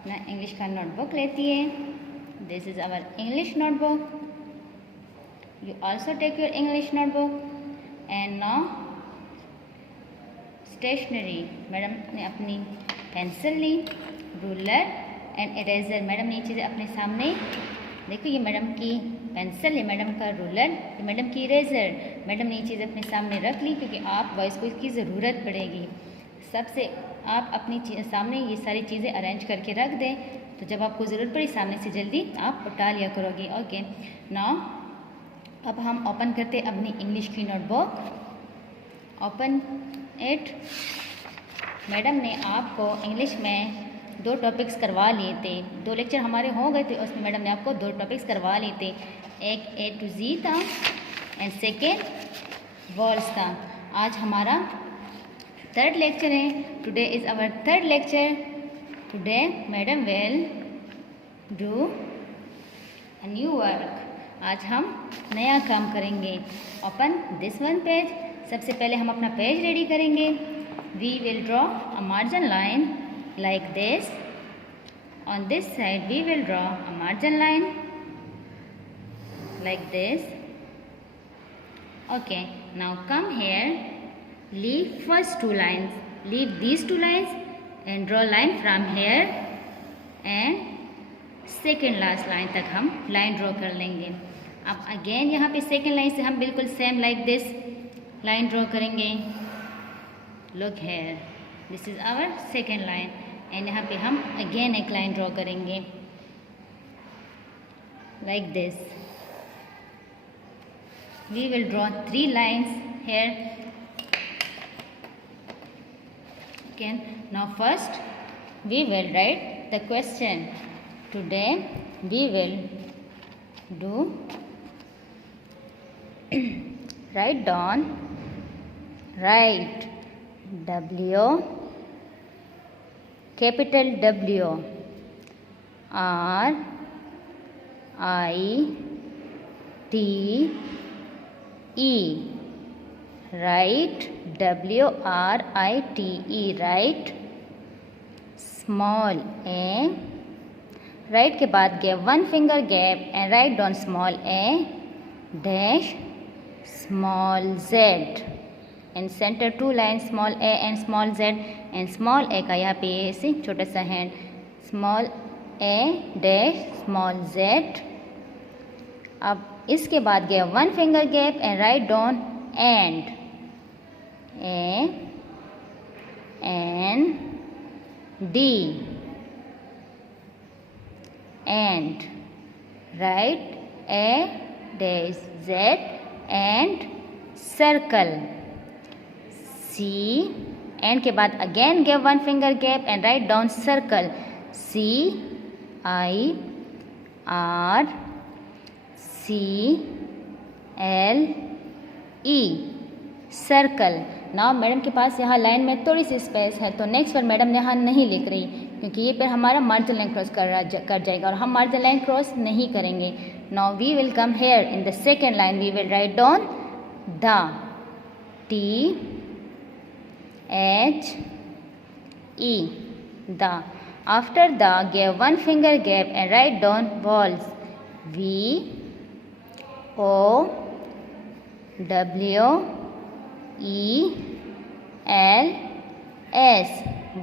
अपना इंग्लिश का नोटबुक लेती है। This is our English notebook. You also take your English notebook and now stationery. Madam ने अपनी पेंसिल ली, रूलर एंड इरेजर। मैडम ने ये चीज़ें अपने सामने, देखो ये मैडम की पेंसिल, ये मैडम का रूलर, ये मैडम की इरेजर। मैडम ने ये चीज़ें अपने सामने रख ली क्योंकि आप बॉयज़ को इसकी ज़रूरत पड़ेगी। सबसे आप अपनी सामने ये सारी चीज़ें अरेंज करके रख दें, तो जब आपको ज़रूरत पड़ी सामने से जल्दी आप उठा लिया करोगी। ओके, नाउ अब हम ओपन करते अपनी इंग्लिश की नोटबुक। Open it. मैडम ने आपको इंग्लिश में 2 टॉपिक्स करवा लिए थे, 2 लेक्चर हमारे हो गए थे, उसमें मैडम ने आपको 2 टॉपिक्स करवा लिए थे। एक A to Z था एंड सेकेंड वर्ड्स था। आज हमारा 3rd लेक्चर है। Today is our 3rd lecture. Today madam will do a new work. आज हम नया काम करेंगे। Open this one page. सबसे पहले हम अपना पेज रेडी करेंगे। We will draw a margin line like this. On this side we will draw a margin line like this. Okay, now come here, leave first 2 lines, leave these 2 lines and draw line from here and second last line तक हम line draw कर लेंगे। अब again यहाँ पे second line से हम बिल्कुल same like this line draw करेंगे। Look here, this is our second line and यहाँ पे हम अगेन एक लाइन ड्रॉ करेंगे like this. We will draw 3 lines here. Again now first we will write the question. Today we will do write down, write W, capital W, R I T E, write W R I T E, write small a, write के बाद gap 1 finger gap and write down small a dash small z and center 2 lines small a and small z and small a का यहाँ पे ऐसे छोटा सा hand small a dash small z। अब इसके बाद gap 1 finger gap and write down and a N D and write a dash z and circle C and के बाद again gap 1 finger gap and write down circle C I R C L E, circle. Now madam के पास यहाँ line में थोड़ी सी space है, तो next पर madam यहाँ नहीं लिख रही क्योंकि ये पर हमारा मार्जिन लाइन क्रॉस कर जाएगा और हम मार्जिन लाइन क्रॉस नहीं करेंगे। Now we will come here in the second line. We will write down the T H E, the. After the give 1 finger gap and write down walls V O W E L S,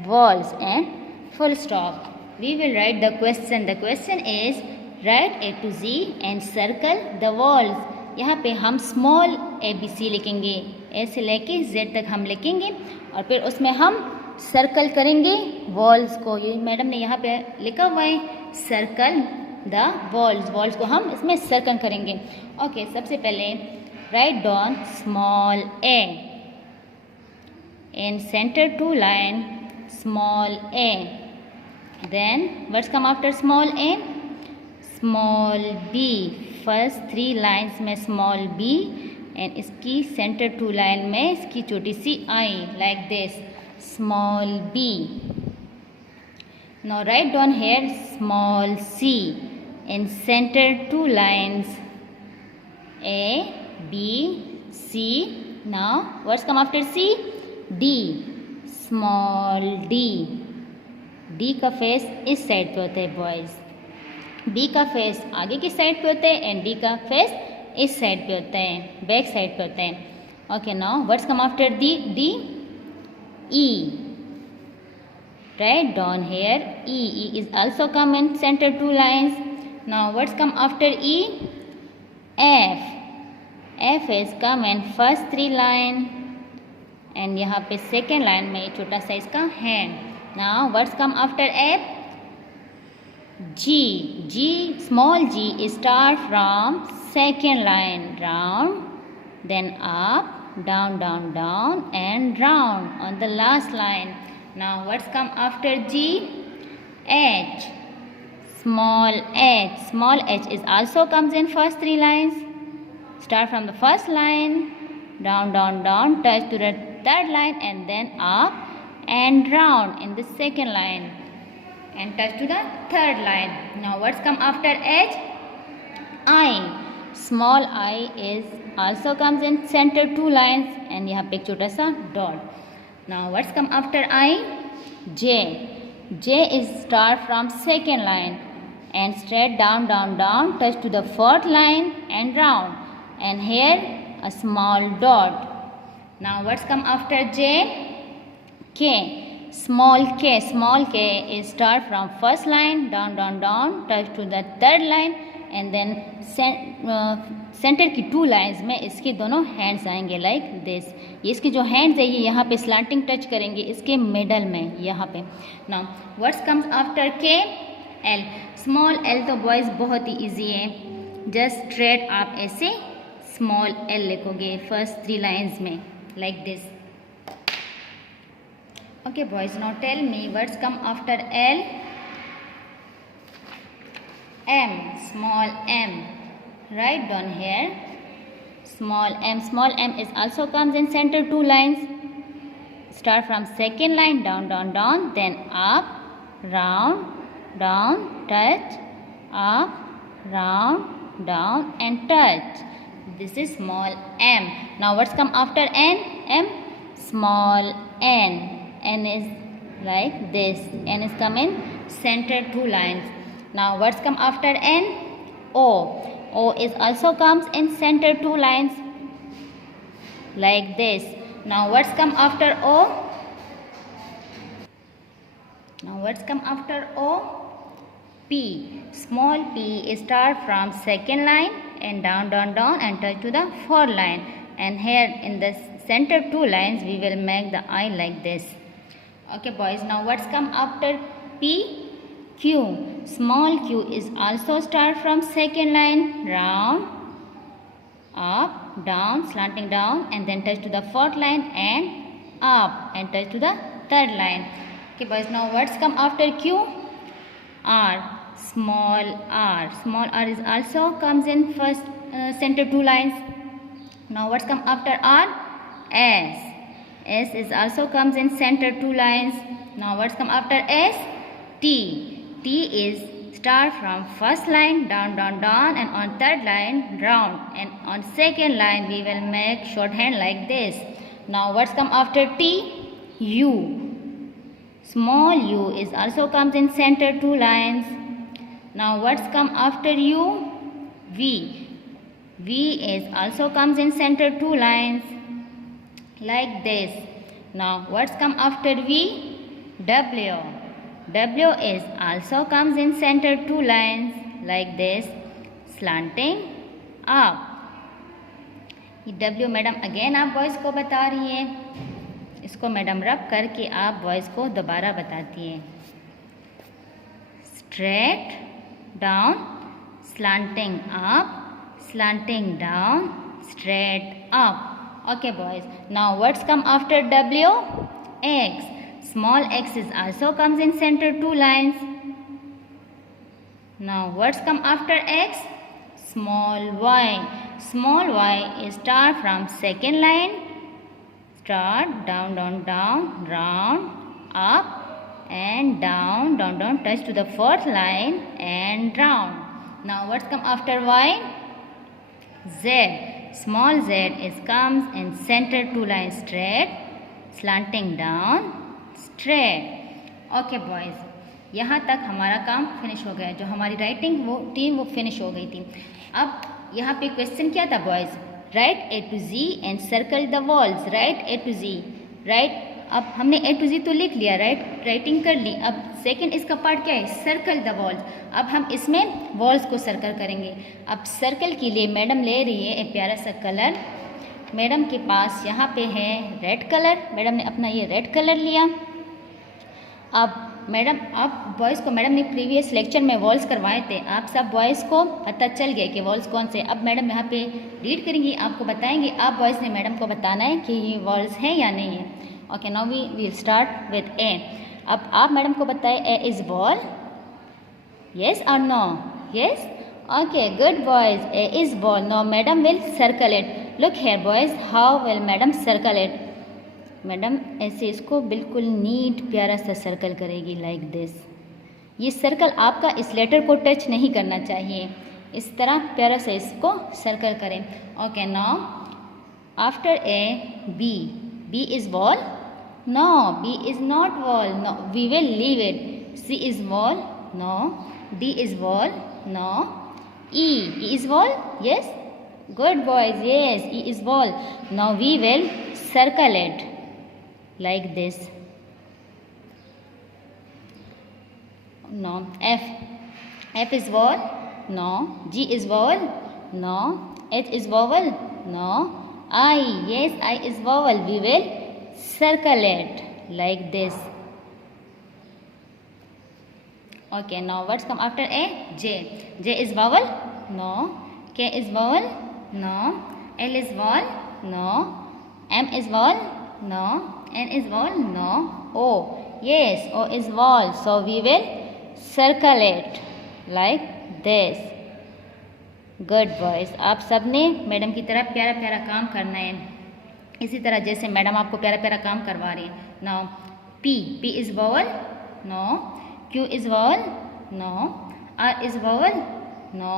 walls and full stop. We will write the question. The question is write A to Z and circle the walls. यहाँ पे हम small ABC लिखेंगे, ए से लेके Z तक हम लिखेंगे और फिर उसमें हम सर्कल करेंगे वॉल्स को। ये मैडम ने यहाँ पे लिखा हुआ है सर्कल द वॉल्स, वॉल्स को हम इसमें सर्कल करेंगे। ओके, सबसे पहले write down small a and center 2 line small a, then what's come after small a? Small b, first 3 lines में स्मॉल b एंड इसकी सेंटर 2 लाइन में इसकी छोटी सी i like this small b। Now write down here small c and centre 2 lines a b c। Now what's come after c? d, small d, D का face इस side पे होता है boys, B का face आगे की side पे होता है एंड डी का फेस इस साइड पे होता है, बैक साइड पे होता है. Okay, now what's come after D? D, E. Right down here, E. E is also come in center two lines. Now what's come after E? F. F is come in first three line. And यहाँ पे second line में छोटा सा इसका hand. Now what's come after F? G. G, small G is start from second line, round, then up, down, down, down, and round on the last line. Now what's come after G? H. Small h. Small h is also comes in first three lines. Start from the first line, down, down, down, touch to the third line, and then up and round in the second line, and touch to the third line. Now what's come after h? I. Small I is also comes in center two lines, and यहाँ पे एक छोटा सा dot. Now what's come after I? J. J is start from second line and straight down, down, down, touch to the fourth line and round, and here a small dot. Now what's come after J? K. Small k. Small k is start from first line, down, down, down, touch to the third line, and then centre की two lines में इसके दोनों hands आएंगे like this. ये इसके जो hands है ये यहाँ पे स्लांटिंग टच करेंगे इसके मिडल में यहाँ पे. Now what's comes after K? L. Small L तो बॉयज़ बहुत ही इजी है, जस्ट स्ट्रेट आप ऐसे स्मॉल एल लिखोगे फर्स्ट थ्री लाइंस में like this. Okay boys, now tell me what's come after L? M. Small m. Write down here. Small m. Small m is also comes in center two lines. Start from second line, down, down, down, then up, round, down, touch, up, round, down, and touch. This is small m. Now what's come after n? M. Small n. N is like this. N is come in center two lines. Now what's come after n? O. O is also comes in center two lines like this. Now what's come after O? Now what's come after O? P. Small p is start from second line and down, down, down, and touch to the fourth line. And here in the center two lines we will make the I like this. Okay boys, now what's come after P? Q. Small q is also start from second line, round, up, down, slanting down, and then touch to the fourth line and up and touch to the third line. Okay boys, now what's come after Q? R. Small r. Small r is also comes in first center two lines. Now what's come after R? S. S is also comes in center two lines. Now what's come after S? T. T is start from first line, down, down, down, and on third line round, and on second line we will make shorthand like this. Now what's come after T? U. Small u is also comes in center two lines. Now what's come after U? V. V is also comes in center two lines like this. Now what's come after V? W. W is also comes in center two lines like this, slanting up. ये W madam again आप boys को बता रही है, इसको madam रब करके आप बॉयज़ को दोबारा बताती है. Straight down, slanting up, slanting down, straight up. Okay boys, now what's come after W? X. Small x is also comes in center two lines. Now what's come after x? Small y. Small y is start from second line. Start down, down, down, round, up and down, down, down, touch to the fourth line and round. Now what's come after y? Z. Small z is comes in center two lines straight, slanting down, straight. Okay boys. यहाँ तक हमारा काम finish हो गया, जो हमारी writing वो finish हो गई थी। अब यहाँ पे क्वेश्चन क्या था boys, right A to Z and circle the walls, right A to Z, right. अब हमने A to Z तो लिख लिया, राइट, राइटिंग कर ली। अब सेकंड इसका पार्ट क्या है, सर्कल द वॉल्स। अब हम इसमें वॉल्स को सर्कल करेंगे। अब सर्कल के लिए मैडम ले रही है एक प्यारा सा कलर। मैडम के पास यहाँ पे है रेड कलर, मैडम ने अपना ये रेड कलर लिया। अब बॉयज़ को मैडम ने प्रीवियस लेक्चर में वॉल्स करवाए थे, आप सब बॉयज़ को पता चल गया कि वॉल्स कौन से। अब मैडम यहाँ पे रीड करेंगी, आपको बताएंगे, आप बॉयज़ ने मैडम को बताना है कि ये वॉल्स हैं या नहीं है। Okay, now we will start with a. अब आप मैडम को बताएं a is wall, yes or no? Yes? Okay, good boys. A is ball. Now madam will circle it. Look here boys, how will madam circle it? Madam ऐसे इसको बिल्कुल NEET प्यारा सा circle करेगी लाइक दिस। ये circle आपका इस letter को टच नहीं करना चाहिए, इस तरह प्यारा सा इसको सर्कल करें। Okay, now after A B, B is vowel, no B is not vowel, no we will leave it. C is vowel, no. D is wall, no. E is wall, yes. Good boys, yes. E is wall. Now we will circle it like this. No. F is wall, no. G is vowel, no. H is vowel, no. I, yes, I is vowel. We will circle it like this. Okay, now what's come after A? J. J is vowel? No. K is vowel? No. L is vowel? No. M is vowel? No. N is vowel? No. O. Yes, O is vowel. So we will circle it like this. Good boys. आप सब ने madam की तरह प्यारा प्यारा काम करना है, इसी तरह जैसे मैडम आपको प्यारा प्यारा काम करवा रही है। Now P. P is vowel? No. Q is vowel? No. R is vowel? No.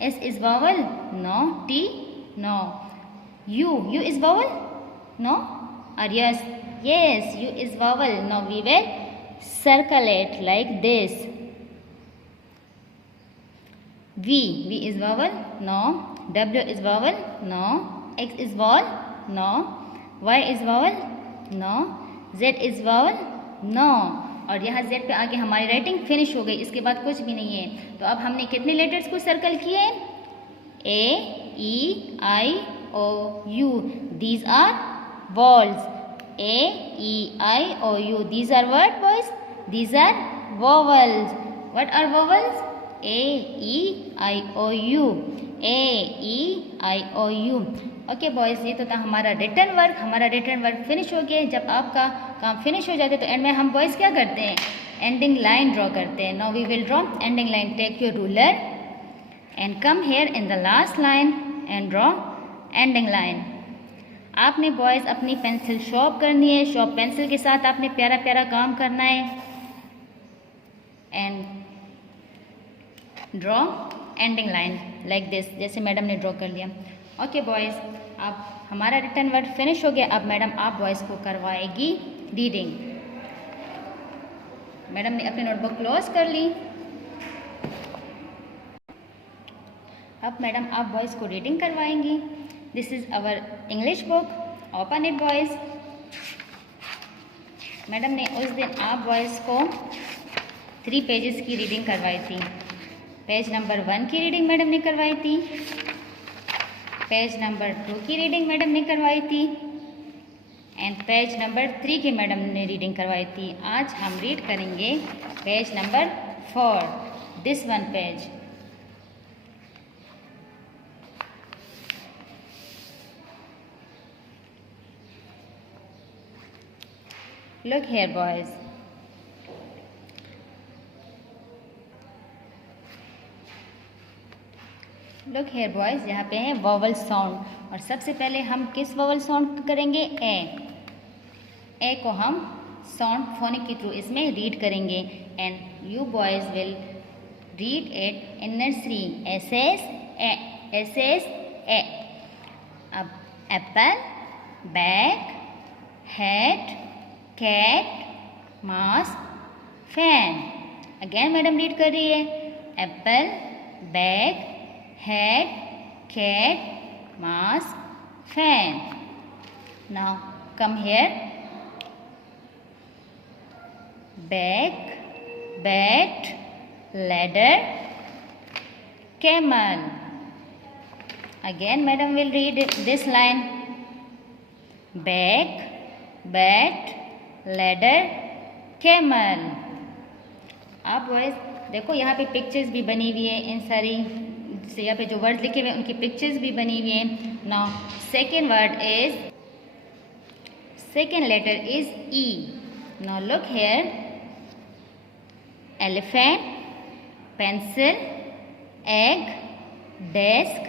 S is vowel? No. T? No. U is vowel? No. Or yes? Yes, U is vowel. Now we will circle it like this. V is vowel? No. W is vowel? No. X is vowel? No. Y is vowel? No. Z is vowel? No. और यहाँ Z पे आगे हमारी writing finish हो गई, इसके बाद कुछ भी नहीं है। तो अब हमने कितने लेटर्स को सर्कल किए, A, E, I, O, U, these are vowels. A, E, I, O, U, these are what boys? These are vowels. What are vowels? A, E, I, O, U. A, E, I, O, U. Okay boys, ये तो था हमारा written work. हमारा written work finish हो गया। जब आपका काम फिनिश हो जाता है तो एंड में हम बॉयज़ क्या करते हैं, एंडिंग लाइन ड्रॉ करते हैं। Now we will draw ending line. Take your ruler and come here in the last line and draw ending line. आपने बॉयज़ अपनी पेंसिल शॉर्प करनी है, शॉर्प पेंसिल के साथ आपने प्यारा प्यारा काम करना है and draw ending line like this, जैसे मैडम ने ड्रॉ कर लिया। ओके बॉयज़, अब हमारा रिटर्न वर्क फिनिश हो गया। अब मैडम आप बॉयज़ को करवाएगी रीडिंग। मैडम ने अपनी नोटबुक क्लोज कर ली। अब मैडम आप बॉयज़ को रीडिंग करवाएंगी। This is our English book, open it boys. Madam ने उस दिन आप बॉयज़ को 3 पेजेस की रीडिंग करवाई थी। पेज नंबर 1 की रीडिंग मैडम ने करवाई थी, पेज नंबर 2 की रीडिंग मैडम ने करवाई थी एंड पेज नंबर 3 की मैडम ने रीडिंग करवाई थी। आज हम रीड करेंगे page number 4, this one page. Look here boys, look here boys, यहाँ पे है वॉवल साउंड। और सबसे पहले हम किस वॉवल साउंड करेंगे, ए को हम साउंड फोनिक के थ्रू इसमें रीड करेंगे and you boys will read it in nursery. S S A. अब apple, bag, hat, cat, mask, fan. Again madam read कर रही है, apple, bag, head, cat, mask, fan. Now come here. Bag, bat, ladder, camel. Again madam will read this line. Bag, bat, ladder, camel. आप boys देखो यहाँ पे pictures भी बनी हुई है, इन सारी से यहाँ पे जो वर्ड लिखे हुए हैं उनकी पिक्चर्स भी बनी हुई है. Now second word is, second letter is E. Now look here. Elephant, pencil, egg, desk,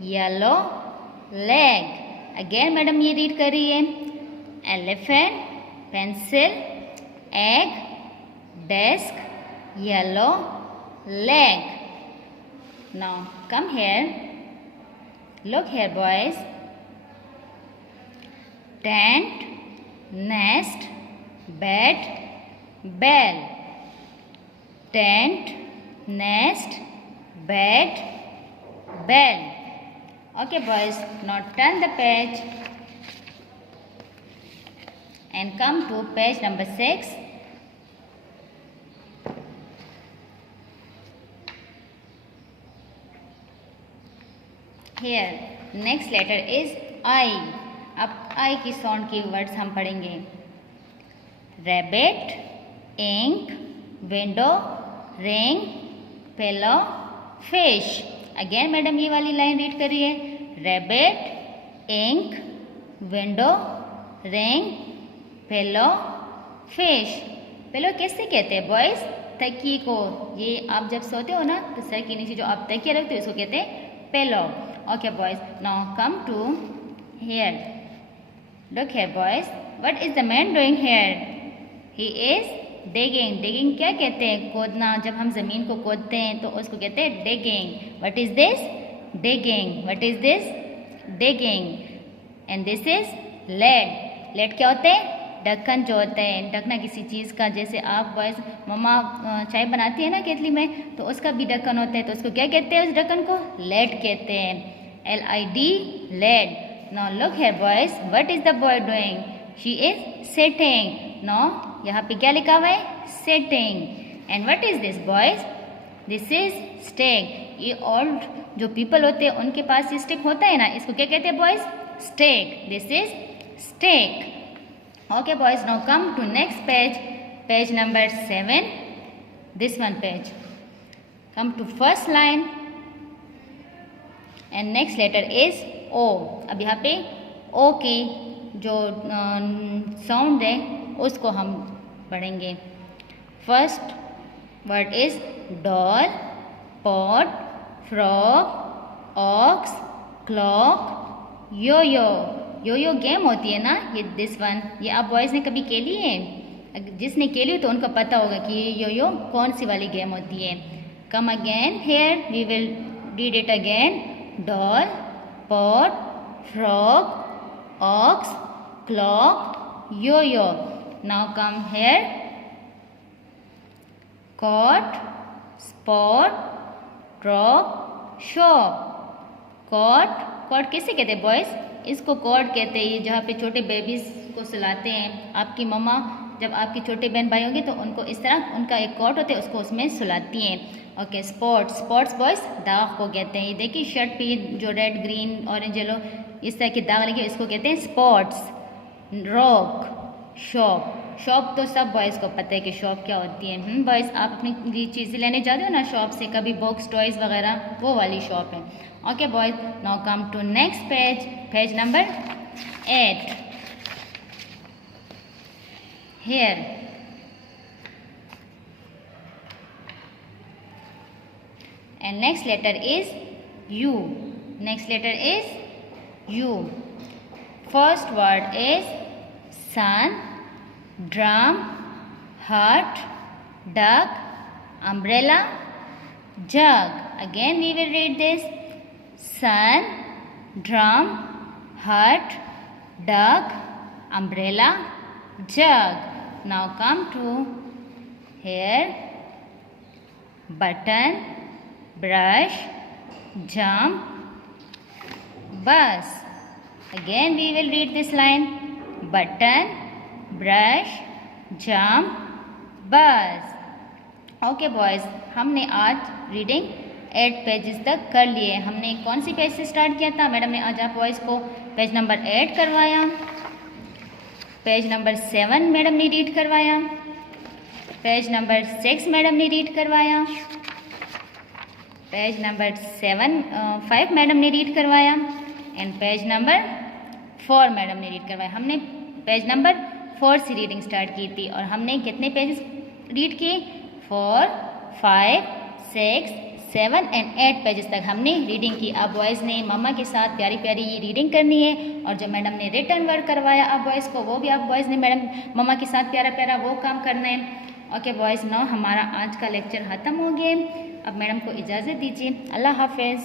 yellow, leg. Again madam ये रीड कर रही है, elephant, pencil, egg, desk, yellow, leg. Now come here. Look here boys. Tent, nest, bed, bell. Tent, nest, bed, bell. Okay boys, now turn the page and come to page number 6. Here next letter is I. अब I की sound की words हम पढ़ेंगे. Rabbit, ink, window, ring, pillow, fish. Again madam ये वाली line read कर रही है, rabbit, ink, window, ring, pillow, fish. Pillow किससे कहते हैं बॉयज? तकिए को. ये आप जब सोते हो ना तो सर के नीचे जो आप तकिया रखते हो इसको कहते हैं pillow. Okay boys, now come to here. Look here boys, what is the man doing here? He is digging. Digging क्या कहते हैं? खोदना. जब हम जमीन को खोदते हैं तो उसको कहते हैं digging. What is this? Digging. What is this? Digging. And this is lid. Lid क्या होते हैं? ढक्कन जो होते हैं, ढकना किसी चीज़ का. जैसे आप बॉयज मम्मा चाय बनाती है ना केतली में, तो उसका भी ढक्कन होता है, तो उसको क्या कहते हैं? उस ढक्कन को लेड कहते हैं. LID, lid. Now look here boys, what is the boy doing? She is sitting. नाउ यहाँ पे क्या लिखा हुआ है? Sitting. And what is this boys? This is stick. ये ओल्ड जो पीपल होते हैं उनके पास ये स्टिक होता है ना, इसको क्या कहते हैं boys? Stick. This is stick. Okay boys, now come to next page, page number 7. This one page. Come to first line and next letter is O. अब यहाँ पे O की जो साउंड है उसको हम पढ़ेंगे. First word is doll, pot, frog, ox, clock, yo-yo. Yo-yo game होती है ना, ये दिस वन. ये आप बॉयज़ ने कभी खेली है? जिसने खेली हो तो उनको पता होगा कि ये यो-यो कौन सी वाली गेम होती है. Come again here, we will read it again. Doll, pot, frog, ox, clock, yo-yo. Now come here. Cot, spot, drop, shop. Cot. Cot किसे कहते हैं बॉयज़? इसको कॉर्ड कहते हैं. ये जहाँ पे छोटे बेबीज़ को सुलाते हैं. आपकी मम्मा जब आपकी छोटे बहन भाई होंगे तो उनको इस तरह उनका एक कॉर्ड होता है, उसको उसमें सुलाती हैं. ओके. स्पॉट्स. स्पॉट्स बॉयज़ दाग को कहते हैं. ये देखिए शर्ट पे जो रेड, ग्रीन, ऑरेंज, येलो इस तरह के दाग लगे, इसको कहते हैं स्पॉट्स. Rock, shop. शॉप तो सब बॉयज़ को पता है कि शॉप क्या होती है. बॉयज़ आप अपनी लिए चीज़ें लेने जाते हो ना शॉप से, कभी बुक्स, टॉयज़ वगैरह, वो वाली शॉप है. Okay boys, now come to next page, page number 8. Here and next letter is U. Next letter is U. First word is sun, drum, heart, duck, umbrella, jug. Again we will read this. Sun, drum, heart, duck, umbrella, jug. Now come to here. button, brush, jump, bus. Again we will read this line. Button, brush, jump, bus. Okay boys, हमने आज reading 8 pages तक कर लिए। हमने कौन सी page से start किया था? मैडम ने आज आप बॉयज़ को पेज नंबर 8 करवाया, पेज नंबर 7 मैडम ने रीड करवाया, पेज नंबर 6 मैडम ने रीड करवाया, पेज नंबर 5 मैडम ने रीड करवाया एंड पेज नंबर 4 मैडम ने रीड करवाया। हमने पेज नंबर 4 से रीडिंग स्टार्ट की थी और हमने कितने पेजेस रीड किए? 4, 5, 6, 7 एंड 8 पेजेस तक हमने रीडिंग की। आप बॉयज़ ने मम्मा के साथ प्यारी प्यारी ये रीडिंग करनी है और जो मैडम ने रिटर्न वर्क करवाया आप बॉयज़ को, वो भी आप बॉयज़ ने मैडम मम्मा के साथ प्यारा प्यारा वो काम करना है। ओके बॉयज़, नो हमारा आज का लेक्चर ख़त्म हो गया। अब मैडम को इजाज़त दीजिए। अल्लाह हाफ़िज़।